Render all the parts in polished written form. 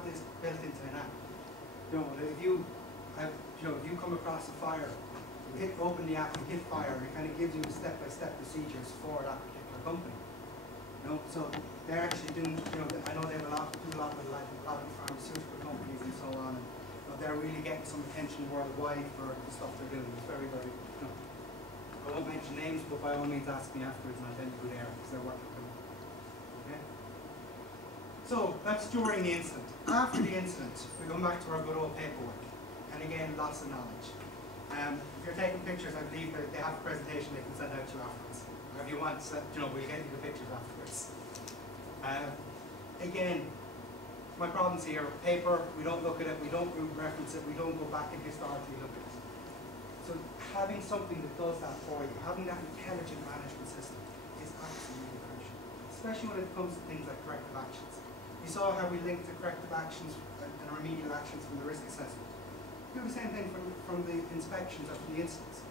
have this built into an app. If you come across a fire, you open the app and hit fire, and it kind of gives you step-by-step procedures for that particular company. So they're actually doing, I know they have do a lot of pharmaceutical companies and so on, and they're really getting some attention worldwide for the stuff they're doing. It's very, very, I won't mention names, but by all means ask me afterwards and I'll tell you who they are, because they're working for me. Okay? So that's during the incident. After the incident, we go back to our good old paperwork. And again, lots of knowledge. If you're taking pictures, I believe that they have a presentation they can send out to you afterwards. Or if you want, we'll get you the pictures afterwards. Again, my problems here, paper, we don't look at it, we don't reference it, we don't go back and historically look at it. So having something that does that for you, having that intelligent management system is absolutely crucial, especially when it comes to things like corrective actions. You saw how we linked the corrective actions and remedial actions from the risk assessment. Do the same thing from the inspections of the incidents.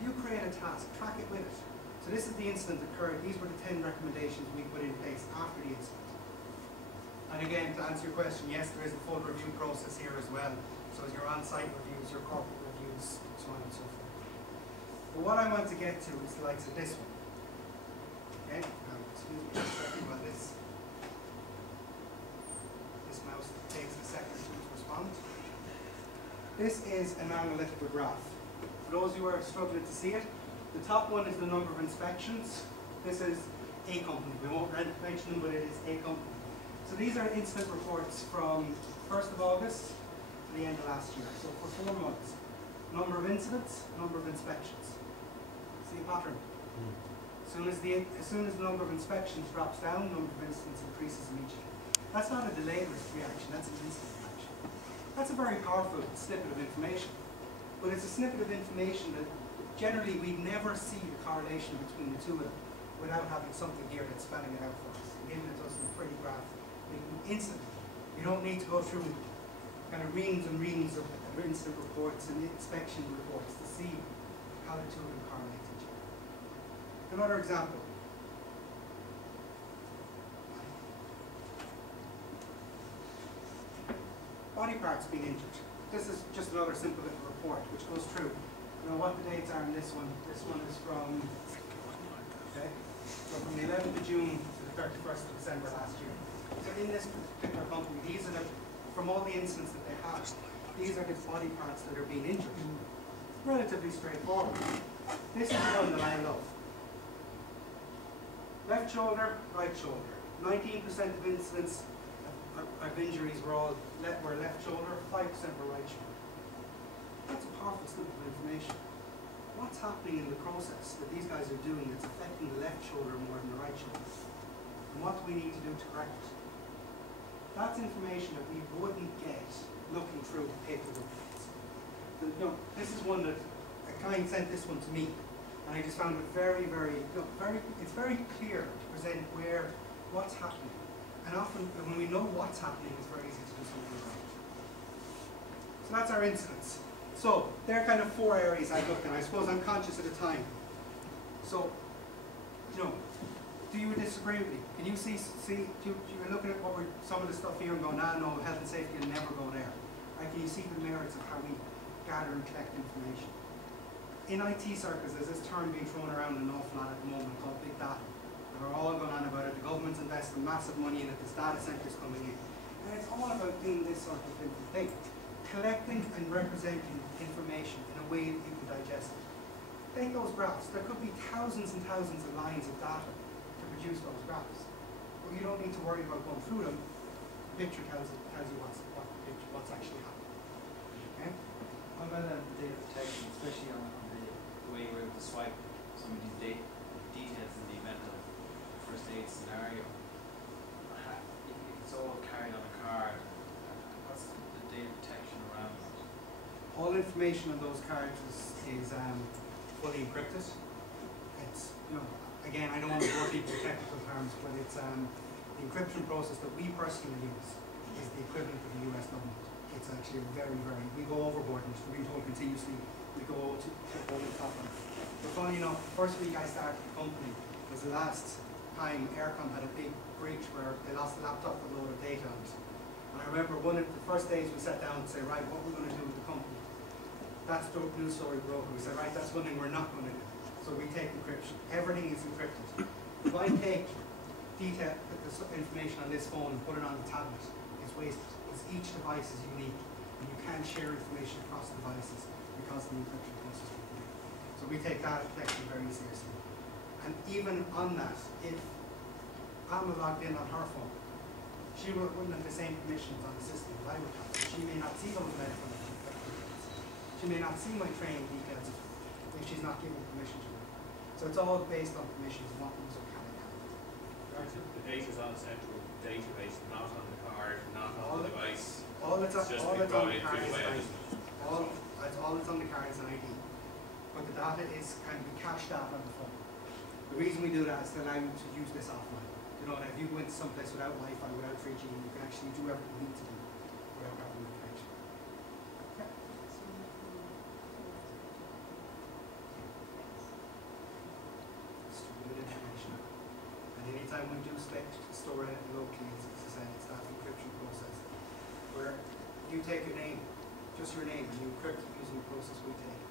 If you create a task, track it with it. So this is the incident that occurred. These were the 10 recommendations we put in place after the incident. And again, to answer your question, yes, there is a full review process here as well. So as your on-site reviews, your corporate reviews, so on and so forth. But what I want to get to is the likes of this one. Okay? Excuse me a second while this mouse takes a second to respond. This is an analytical graph. For those who are struggling to see it, the top one is the number of inspections. This is a company. We won't mention them, but it is a company. So these are incident reports from 1st of August to the end of last year. So for 4 months. Number of incidents, number of inspections. See a pattern? As soon as the number of inspections drops down, number of incidents increases immediately. That's not a delayed risk reaction, that's an instant reaction. That's a very powerful snippet of information. But it's a snippet of information that generally we never see the correlation between the two of them without having something here that's spelling it out for us, giving it to us in a pretty graph. Instantly. You don't need to go through kind of reams and reams of incident reports and inspection reports to see how the two of them correlate to each other. Another example. Body parts being injured. This is just another simple little report which goes through. What the dates are in this one. This one is from, so from the 11th of June to the 31st of December last year. So in this particular company, these are from all the incidents that they have, these are the body parts that are being injured. Relatively straightforward. This is the one that I love. Left shoulder, right shoulder. 19% of incidents of injuries were left shoulder, 5% were right shoulder. That's a powerful snippet of information. What's happening in the process that these guys are doing that's affecting the left shoulder more than the right shoulder? And what do we need to do to correct it? That's information that we wouldn't get looking through paper reports. This is one that a client sent this one to me, and I just found it very, very, it's very clear to present what's happening. And often, when we know what's happening, it's very easy to do something about it. So that's our incidents. So there are kind of 4 areas I looked at. I suppose I'm conscious of the time. So, do you disagree with me? Can you see you're looking at some of the stuff here and going, no, health and safety will never go there. Right? Can you see the merits of how we gather and collect information? In IT circles, there's this term being thrown around an awful lot at the moment called big data. And we're all going on about it. The government's investing massive money in it. There's data centers coming in. And it's all about doing this sort of thing. Collecting and representing information in a way that you can digest it. Take those graphs. There could be thousands and thousands of lines of data to produce those graphs. But you don't need to worry about going through them. The picture tells you what's actually happening. Okay? What about data protection, especially on the way we're able to swipe some of these details in the event of a first aid scenario? It's all carried on a card. What's the data protection around that? All information on those cards is fully encrypted. It's, again, I don't want to bore people with technical terms, but it's the encryption process that we personally use is the equivalent of the US government. It's actually very, very, we go overboard, and we're being told continuously, we go over the top of it. But funny enough, the first week I started the company was the last time Aircom had a big breach where they lost a laptop with a load of data on it. And I remember one of the first days we sat down and say, right, what we're going to do with the company. That's the news story broker. We said, right, that's one thing we're not going to do. So we take encryption. Everything is encrypted. If I take detail, the information on this phone and put it on the tablet, it's wasted. Because each device is unique, and you can't share information across devices because of the encryption process. So we take data protection very seriously. And even on that, if Alma logged in on her phone, she wouldn't have the same permissions on the system as I would have. She may not see those medical records. She may not see my training details if she's not given permission to it. So it's all based on permissions and what user can and can't. The data is on a central database, not on the card, not on the device. All that's on the card is ID. All That's on the card is an ID. But the data can be cached data on the phone. The reason we do that is to allow you to use this offline. You know, if you go into someplace without Wi-Fi, without 3G, you can actually do everything you need to do without having the connection. Yeah. Distributed information. And anytime we do store it locally, as I said, it's that encryption process where you take your name, just your name, and you encrypt it using the process we take.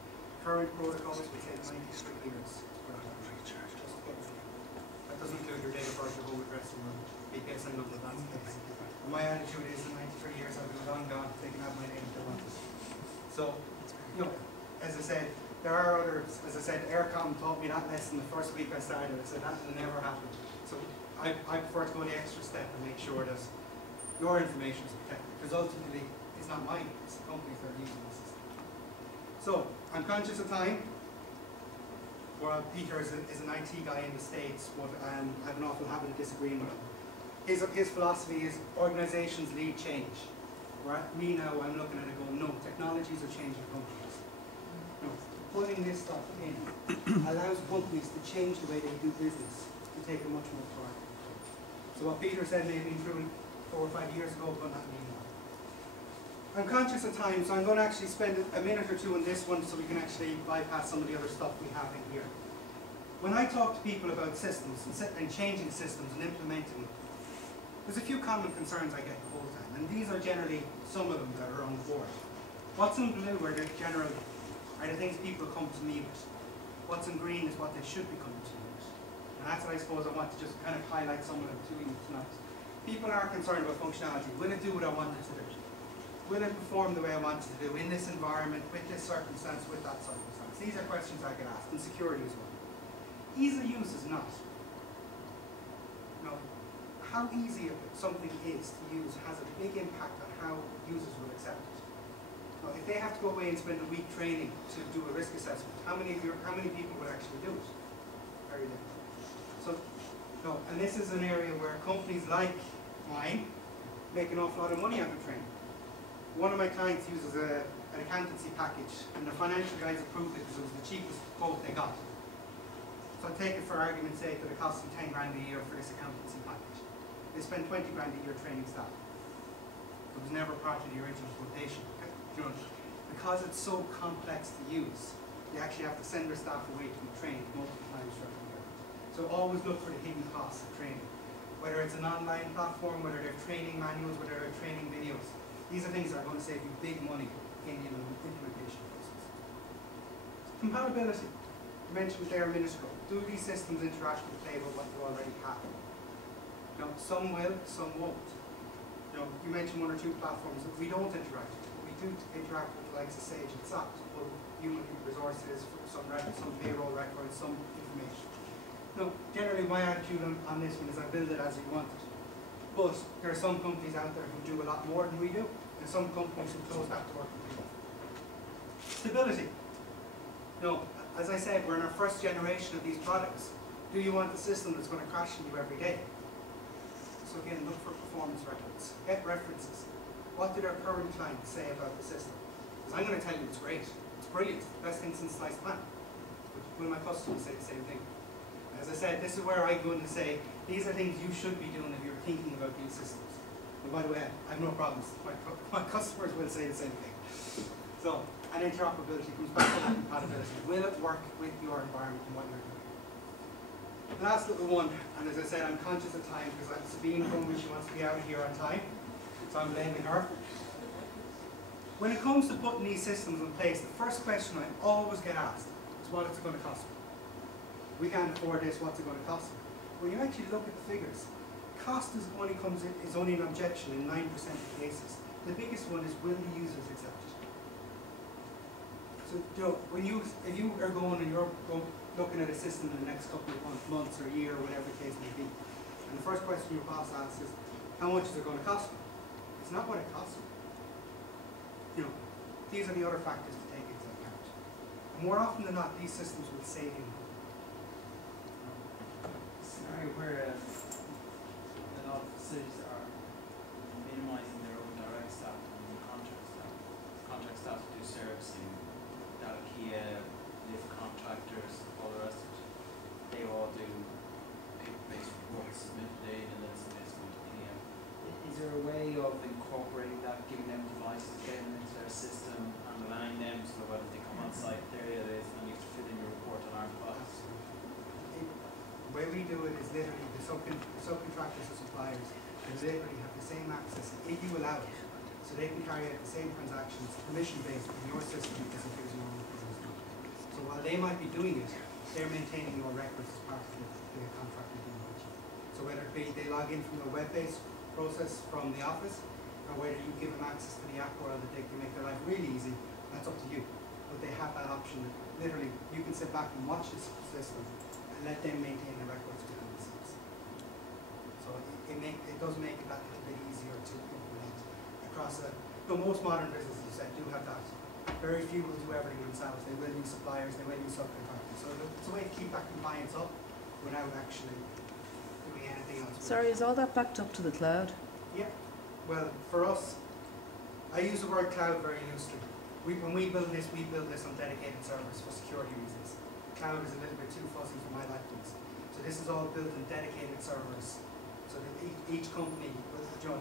Current protocols we take 93 years for that. Just everything. That doesn't include your date of birth, your home address, and your BPSN number, that's the case. And my attitude is in 93 years I've been long gone, they can have my name if they want it. So, you know, as I said, there are others, as I said, Aircom taught me that lesson the first week I started. I said that will never happen. So I prefer to go the extra step and make sure that your information is protected. Because ultimately, it's not mine, it's the companies that are using the system. So, I'm conscious of time. Well, Peter is an IT guy in the States, but I have an awful habit of disagreeing with him. His philosophy is organizations lead change. Where me now, I'm looking at it going, no, technologies are changing companies. No, putting this stuff in allows companies to change the way they do business and take a much more proactive approach. So what Peter said may have been true 4 or 5 years ago, but not anymore. I'm conscious of time, so I'm going to actually spend a minute or two on this one so we can actually bypass some of the other stuff we have in here. When I talk to people about systems and changing systems and implementing them, there's a few common concerns I get the whole time, and these are generally some of them that are on the board. What's in blue are the general, are the things people come to me with. What's in green is what they should be coming to me with. And that's what I suppose I want to just kind of highlight some of them to you tonight. People are concerned about functionality. Will it do what I want it to do? Will it perform the way I want it to do in this environment, with this circumstance, with that circumstance? These are questions I get asked, and security as well. Ease of use is not. You know, how easy something is to use has a big impact on how users will accept it. Now, if they have to go away and spend a week training to do a risk assessment, how many people would actually do it? Very little. So, no, and this is an area where companies like mine make an awful lot of money out of training. One of my clients uses an accountancy package, and the financial guys approved it because it was the cheapest quote they got. So I'll take it for argument's sake that it costs them 10 grand a year for this accountancy package. They spend 20 grand a year training staff. It was never part of the original quotation. You know, because it's so complex to use, they actually have to send their staff away to be trained multiple times throughout the year. So always look for the hidden costs of training. Whether it's an online platform, whether they're training manuals, whether they're training videos. These are things that are going to save you big money in the implementation process. Compatibility. I mentioned there a minute ago. Do these systems interact and play with what you already have? You know, some will, some won't. You know, you mentioned 1 or 2 platforms that we don't interact with. We do interact with the likes of Sage and SAP, well, human resources, some payroll records, some information. No, generally my attitude on this one is I build it as you want it. But there are some companies out there who do a lot more than we do, and some companies who close that door completely. Stability. No, as I said, we're in our first generation of these products. Do you want a system that's going to crash on you every day? So again, look for performance records. Get references. What did our current clients say about the system? Because I'm going to tell you it's great. It's brilliant. Best thing since sliced pan. But will my customers say the same thing? As I said, this is where I go in and say, these are things you should be doing if you're thinking about these systems. And by the way, I have no problems. My customers will say the same thing. So, and interoperability comes back to compatibility. Will it work with your environment and what you're doing? The last little one, and as I said, I'm conscious of time because Sabine told me she wants to be out of here on time. So I'm blaming her. When it comes to putting these systems in place, the first question I always get asked is what it's going to cost me. We can't afford this, what's it going to cost me? When you actually look at the figures, cost is only an objection in 9% of cases. The biggest one is will the users accept it? So if you are going and you're looking at a system in the next couple of months or a year or whatever the case may be, and the first question your boss asks is, how much is it going to cost me? It's not what it costs me. These are the other factors to take into account. And more often than not, these systems will save you money. Scenario where a lot of facilities are minimizing their own direct staff and contract staff to do servicing, data Kia, lift contractors, all the rest of it. They all do paper-based reports submitted in and then submitted to PM. Is there a way of incorporating that, giving them devices, getting them into their system, and allowing them so that when they come on site, there it is, and you have to fill in your report on our files? The way we do it is literally the subcontractors or suppliers can literally have the same access if you allow it. So they can carry out the same transactions permission-based in your system as if there's no one doing. So while they might be doing it, they're maintaining your records as part of the contract review. So whether it be they log in from a web-based process from the office, or whether you give them access to the app world that they can make their life really easy, that's up to you. But they have that option that literally you can sit back and watch this system and let them maintain the records within themselves. So it does make it that little bit easier to implement across most modern businesses, as you said, do have that. Very few will do everything themselves. They will use suppliers, they will use subcontractors. So it's a way to keep that compliance up without actually doing anything else. Sorry, is all that backed up to the cloud? Yeah. Well, for us, I use the word cloud very loosely. When we build this on dedicated servers for security reasons. Cloud is a little bit too fuzzy for my liking. So this is all built in dedicated servers. So that each company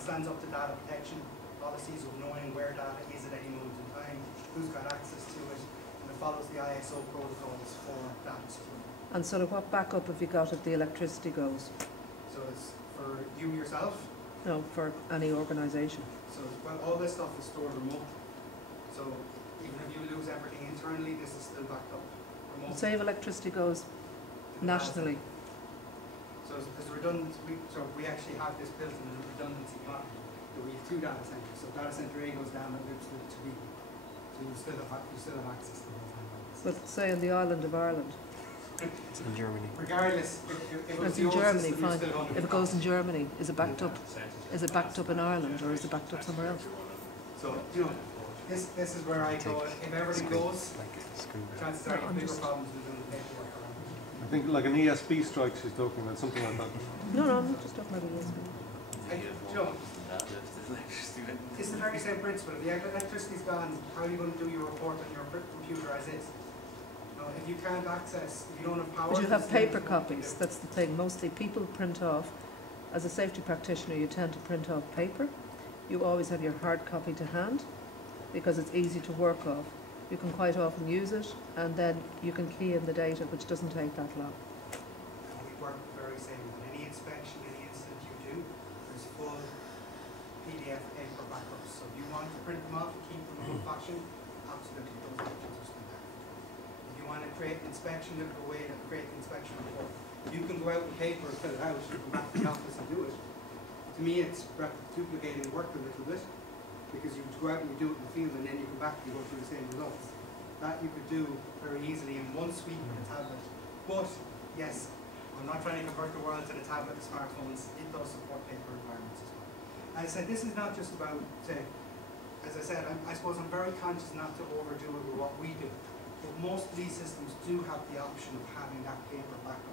stands up to data protection policies of knowing where data is at any moment in time, who's got access to it, and it follows the ISO protocols for data security. And sort of what backup have you got if the electricity goes? So it's for you yourself. No, for any organisation. So well, all this stuff is stored remote. So even if you lose everything internally, this is still backed up. Say if electricity goes nationally. So there's redundancy. We actually have this built in a redundancy model. We have two data centers. So data center A goes down, it moves to B. So you still have access to the whole thing. But say on the island of Ireland. It's in Germany. Regardless, if it was It's the in old Germany, system, you're fine. still under If it goes in Germany, is it backed up? Is it backed up in Ireland or is it backed up somewhere else? So this is where I go. If everything goes, chances are you have bigger problems with doing the paperwork around. I think like an ESB strike she's talking about, something like that. No, I'm not just talking about USB. It's the very same principle. If the electricity's gone, how are you going to do your report on your computer as is? If you can't access, if you don't have power... But you have paper copies, that's the thing. Mostly people print off. As a safety practitioner, you tend to print off paper. You always have your hard copy to hand because it's easy to work off. You can quite often use it and then you can key in the data, which doesn't take that long. And we work very same with any inspection, any incident you do, there's full PDF paper backups. So if you want to print them off and keep them in good fashion, absolutely, those options are still there. If you want to create an inspection, look at a way to create the inspection report. You can go out with paper and fill it out, you can go back to the office and do it. To me, it's duplicating work a little bit, because you go out and you do it in the field and then you come back and you go through the same results. That you could do very easily in one suite with a tablet. But, yes, I'm not trying to convert the world to the tablet, the smartphones. It does support paper environments as well. As I said, this is not just about, as I said, I suppose I'm very conscious not to overdo it with what we do. But most of these systems do have the option of having that paper backup.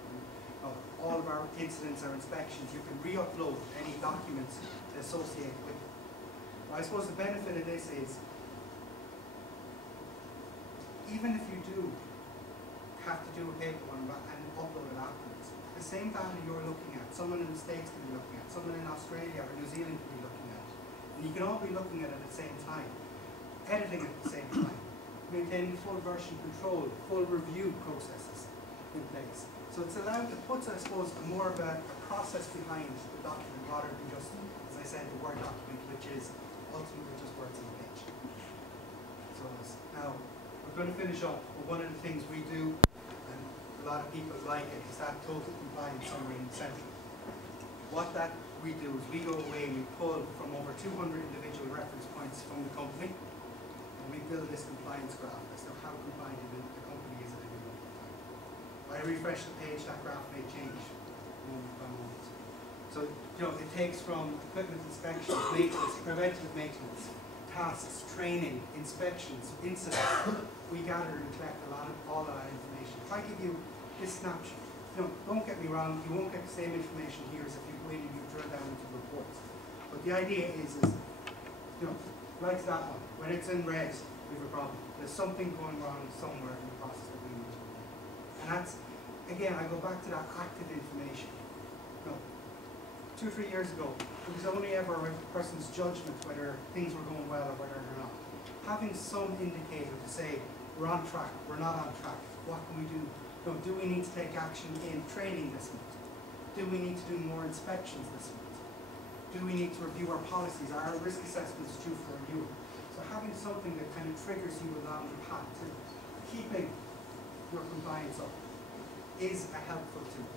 All of our incidents or inspections, you can re-upload any documents to associate with it. Well, I suppose the benefit of this is, even if you do have to do a paper one and upload it afterwards, the same data you're looking at, someone in the States can be looking at, someone in Australia or New Zealand can be looking at, and you can all be looking at it at the same time, editing at the same time, maintaining full version control, full review processes in place. So it's allowed, it puts, I suppose, more of a process behind the document rather than just, as I said, the Word document, which is going to finish up, but one of the things we do, and a lot of people like it, is that total compliance summary in the centre. What that we do is we go away and we pull from over 200 individual reference points from the company, and we build this compliance graph as to how compliant the company is at any given time. When I refresh the page, that graph may change moment by moment. So, you know, it takes from equipment inspection, maintenance, preventative maintenance, tasks, training, inspections, incidents. We gather and collect a lot of all of that information. If I give you this snapshot, you know, don't get me wrong, you won't get the same information here as if you go in and you drill down into the reports. But the idea is you know, like that one, when it's in red, we have a problem. There's something going wrong somewhere in the process that we need to do. And that's, again, I go back to that active information. You know, 2 or 3 years ago, it was only ever a person's judgment whether things were going well or whether they're not. Having some indicator to say, we're on track, we're not on track, what can we do? You know, do we need to take action in training this month? Do we need to do more inspections this month? Do we need to review our policies? Are our risk assessments due for review? So having something that kind of triggers you along the path to keeping your compliance up is a helpful tool.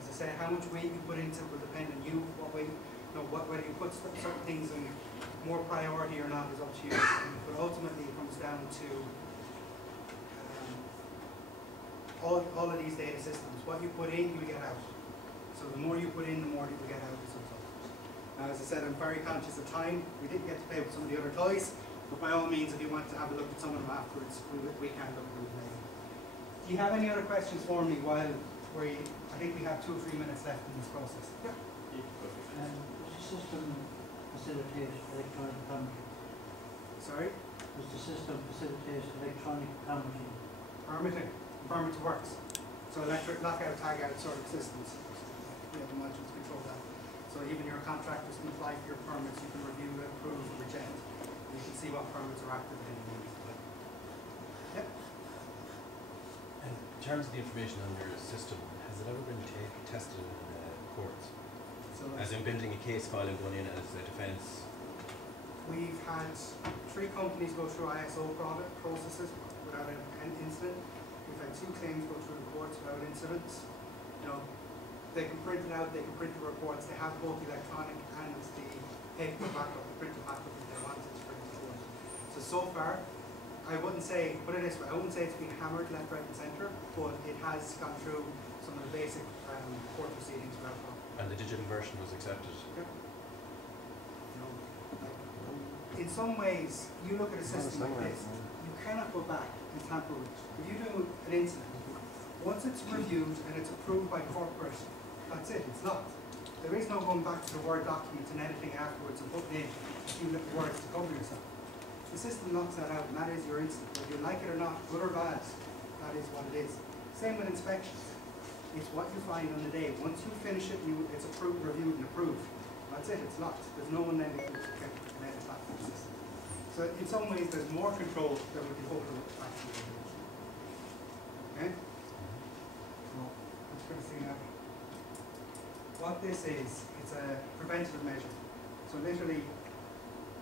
As I say, how much weight you put into it will depend on you, what weight, you know, whether you put certain things in more priority or not is up to you. But ultimately it comes down to all of these data systems. What you put in, you get out. So the more you put in, the more you get out as a result. Now, as I said, I'm very conscious of time. We didn't get to play with some of the other toys, but by all means, if you want to have a look at some of them afterwards, we can look at them later. Do you have any other questions for me while I think we have 2 or 3 minutes left in this process? Yeah. Does the system facilitate electronic permitting? Sorry? Does the system facilitate electronic permitting? Permit works. So electric lockout, tagout sort of systems. We have the modules to control that. So even your contractors can apply for your permits, you can review, approve, and reject. You can see what permits are active in the Yep. And in terms of the information on your system, has it ever been tested in courts? So As in building a case file and going in as a defence? we've had 3 companies go through ISO processes without an incident. We've had 2 claims go through the courts without incidents. You know, they can print it out, they can print the reports, they have both the electronic and the paper backup, the printed backup if they wanted to bring it to court. So far, I wouldn't say, put it this way, I wouldn't say it's been hammered left, right and centre, but it has gone through some of the basic court proceedings without problem. And the digital version was accepted? Yep. You know, like, in some ways, you look at a system like this, you cannot go back and tamper with it. If you do an incident, once it's reviewed and it's approved by corporate, that's it, it's locked. There is no going back to the Word document and editing afterwards and putting in a few little words to cover yourself. The system knocks that out, and that is your incident. Whether you like it or not, good or bad, that is what it is. Same with inspections. It's what you find on the day. Once you finish it, it's approved, reviewed, and approved. That's it, it's locked. There's no one then that can edit back to the system. So in some ways, there's more control than we can hope to actually do. Okay? So, let's try to see now. What this is, it's a preventative measure. So literally,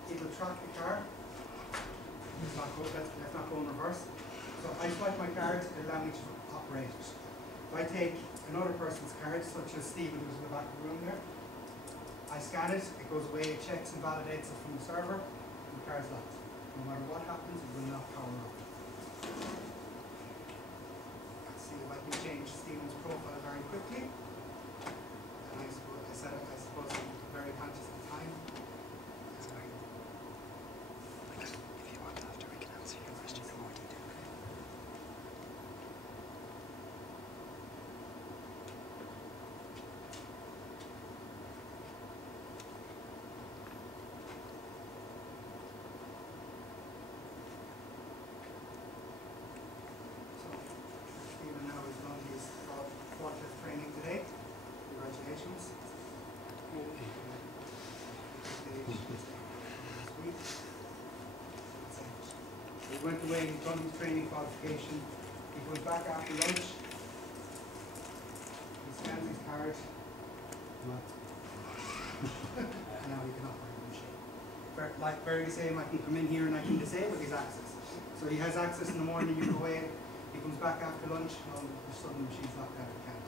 it'll track the car. Let's not go in reverse. So I swipe my card, it allows me to operate it. If I take another person's card, such as Stephen, who's in the back of the room there, I scan it, it goes away, it checks and validates it from the server, and the car's locked. No matter what happens, it will not power off. Let's see if I can change Stephen's profile very quickly. And I suppose I'm very conscious of the time. If you want after, I can answer your question in more detail. So, Stephen now has done his forklift training today. Congratulations. He went away, he's done his training qualification. He goes back after lunch. He scans his card. And now he can operate the machine. like very the same. I can come in here and I can disable his access. So he has access in the morning, you go away, he comes back after lunch, and the sudden machine's locked out of the account.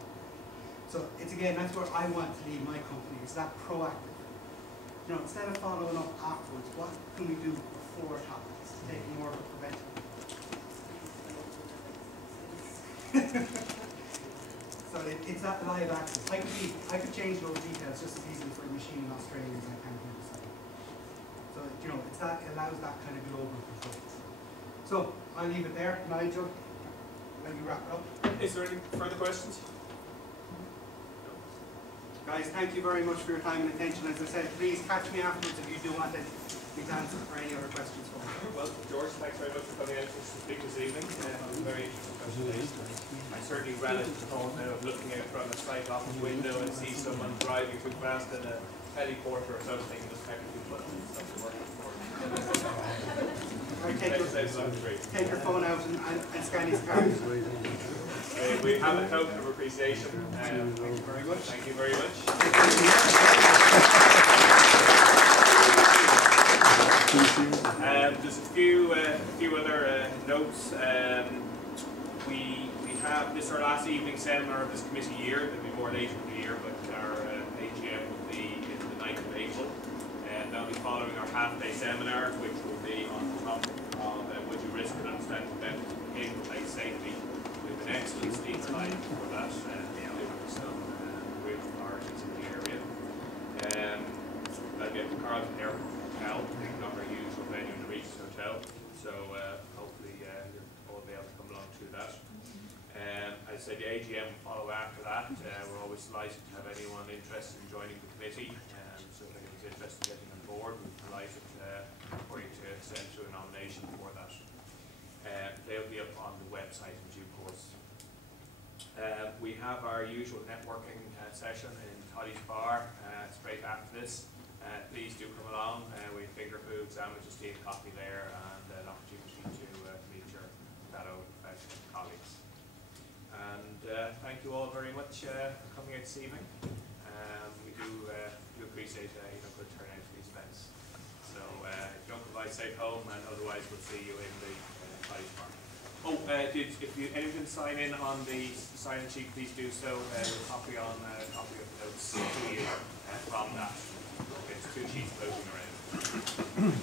So it's again, that's where I want to lead my company, it's that proactive. You know, instead of following up afterwards, what can we do before it happens? Taking more of a preventive. So it's that live access. I could change those details just as easily for a machine in Australia as I can here this side. So you know, it's that, it allows that kind of global control. So I'll leave it there. Nigel, let me wrap it up. Is there any further questions? Guys, thank you very much for your time and attention. As I said, please catch me afterwards if you do want to answer for any other questions for me. Well, George, thanks very much for coming out to speak this evening. It was very interesting presentation. I certainly relish the thought now of looking out from a site office window and see someone driving too fast in a teleporter or something and just kind of do buttons and working for it. Right, take your phone out and scan his card. We have a token of appreciation. Thank you very much. Thank you very much. There's a few other notes. We have this our last evening seminar of this committee year. It'll be more later in the year, but our AGM will be in the 9th of April. And that'll be following our half-day seminar, which will be on the topic of would you risk and understand the benefits of in-place safety. With an excellent steam slide for that, doing some with authorities in the area. I'll get Carlton Air Hotel, not our usual venue in the Regis Hotel, so hopefully you'll all be able to come along to that. As I said, the AGM will follow after that. We're always delighted to have anyone interested in joining the committee, so if anyone's interested in getting on board, we're delighted for you to send through a nomination for that. They'll be up on the website in due course. We have our usual networking session in Toddy's Bar straight after this. Please do come along. We have finger food, sandwiches, tea and coffee there, and an opportunity to meet your fellow professional colleagues. And thank you all very much for coming out this evening. We do appreciate good turnout for these events. So don't provide safe home, and otherwise we'll see you in the Toddy's Bar. Oh, if you anyone sign in on the sign-in sheet, please do so. We'll copy of the notes to you from that. It's 2 sheets floating around.